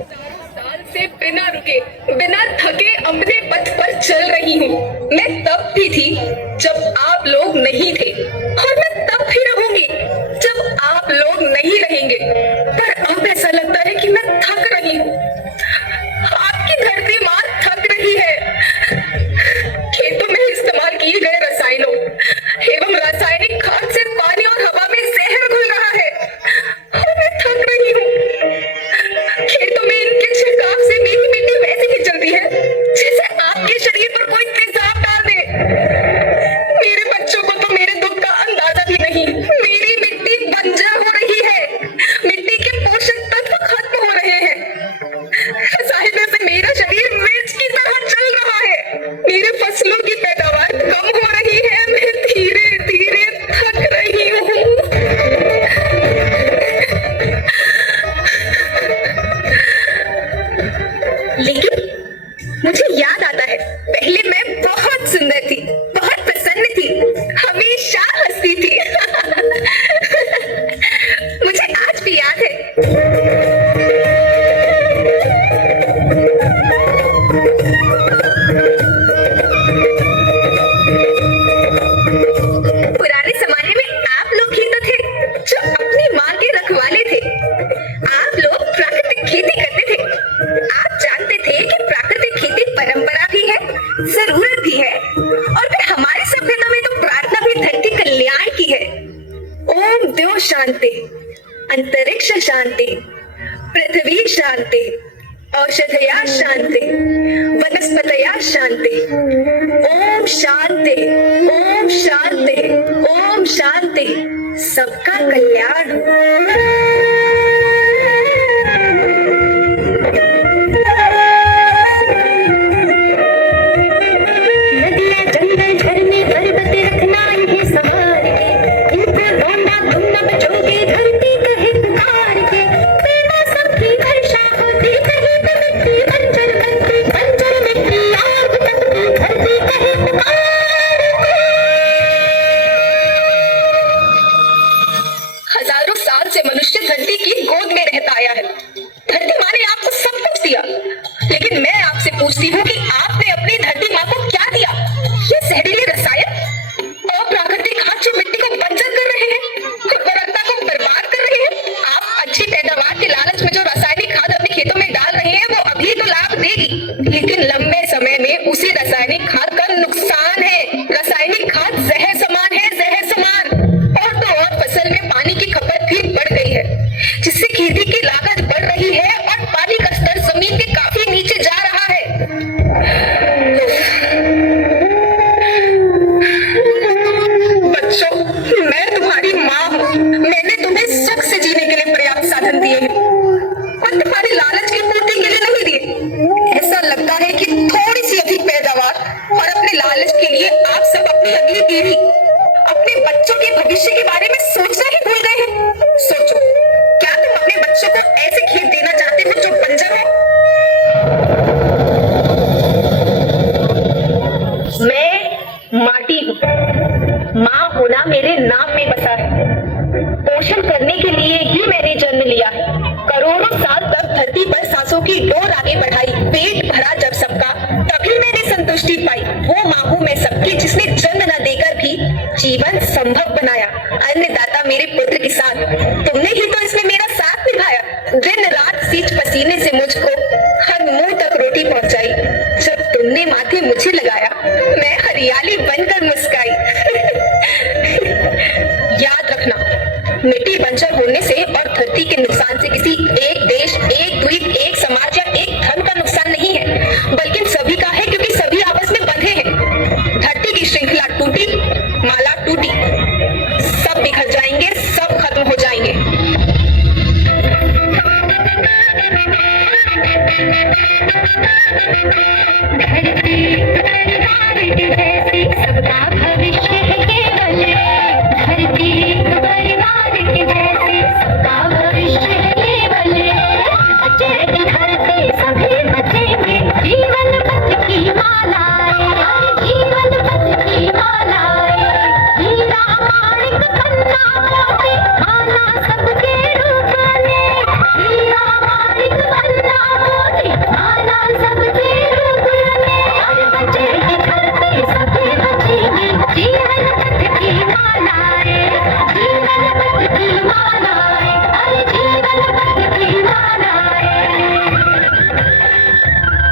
साल से बिना रुके बिना थके अपने पथ पर चल रही हूँ। मैं तब भी थी जब आप लोग नहीं थे और मैं तब भी रहूंगी जब आप लोग नहीं रहेंगे। पर अब ऐसा लगता है कि मैं थक रही हूँ। आपकी धरती माँ थक रही है। खेतों में इस्तेमाल किए गए रसायनों एवं रासायनिक खाद से पानी और हवा में जहर घुल रहा है और मैं थक रही हूँ। खेतों में इनके छिड़काव से मेरी मिट्टी वैसे ही चलती है जैसे आपके शरीर पर कोई तेजाब डाल दे। मेरे बच्चों को तो मेरे दुख का अंदाजा भी नहीं। मेरी मिट्टी बंजर हो रही है। मिट्टी के पोषक तत्व खत्म हो रहे हैं। रसायनों से मेरा शरीर मिर्च की तरह चल रहा है। मेरे फसलों की पैदावार कम हो रही है। मैं धीरे धीरे थक रही हूँ। लेकिन मुझे याद आता है, पहले मैं बहुत सुंदर थी, बहुत प्रसन्न थी, हमेशा हंसती थी। मुझे आज भी याद है। पुराने जमाने में आप लोग ही तो थे जो अपनी माँ के रखवाले थे। आप लोग प्राकृतिक खेती करते थे। आप जानते थे कि प्राकृतिक खेती परंपरा भी है, जरूरत भी है और फिर हमारी सभ्यता में तो प्रार्थना भी धरती कल्याण की है। ओम द्यो शांति, अंतरिक्ष शांति, पृथ्वी शांति, औषधया शांति, वनस्पतया शांति। ओम शांति, ओम शांति, ओम शांति। सबका कल्याण हो। हजारों साल से मनुष्य धरती की गोद में रहता आया है। धरती माँ ने आपको सब कुछ दिया, लेकिन मैं आपसे पूछती हूँ कि आपने अपनी धरती माँ को क्या दिया? ये जहरीले रसायन, अप्राकृतिक खाद जो मिट्टी को बंजर कर रहे हैं, उर्वरकता को बर्बाद कर रहे हैं। आप अच्छी पैदावार के लालच में जो रासायनिक खाद अपने खेतों में डाल रहे हैं वो अभी तो लाभ देगी, लेकिन लंबे समय में उसी रासायनिक खाद का नुकसान है। रासायनिक खाद जहर समान है, जहर समान। और तो और फसल में पानी की खपत भी बढ़ गई है, जिससे खेती की लागत बढ़ रही है और पानी का स्तर जमीन के काफी नीचे जा रहा है। बच्चों, मैं तुम्हारी माँ हूँ। मैंने तुम्हें सुख से जीने के लिए पर्याप्त साधन दिए हैं और तुम्हारी लालच की पूर्ति के लिए नहीं दिए। ऐसा लगता है कि थोड़ी सी अधिक पैदावार और अपने लालच के लिए आप सब अपनी अगली पीढ़ी, अपने बच्चों के भविष्य के बारे में सोचना ही भूल गए हैं। सोचो, क्या तुम अपने बच्चों को ऐसे खेत देना चाहते हो जो बंजर हो? मैं माटी हूँ। माँ होना मेरे नाम में बसा है। पोषण करने के लिए ही मैंने जन्म लिया है। करोड़ों साल तक धरती पर सांसों की डोर आगे बढ़ाई। पेट भरा जब सबका, तभी मैंने संतुष्टि पाई। वो माँ हूँ मैं सबकी, जिसने जन्म न देकर भी जीवन संभव बनाया। अन्नदाता मेरे पुत्र किसान, तुमने ही तो इसमें मेरा साथ निभाया। दिन रात सींच पसीने से मुझको हर मुंह तक रोटी पहुंचाई। जब तुमने माथे मुझे लगाया, मैं हरियाली बनकर मुस्काई। याद रखना, मिट्टी बंजर होने से और धरती के नुकसान से किसी एक देश, एक द्वीप, एक समाज या एक धर्म का नुकसान नहीं है, बल्कि सभी का है, क्योंकि सभी आपस में बंधे हैं। धरती की श्रृंखला टूटी, माला टूटी, सब बिखर जाएंगे, सब खत्म हो जाएंगे। धरती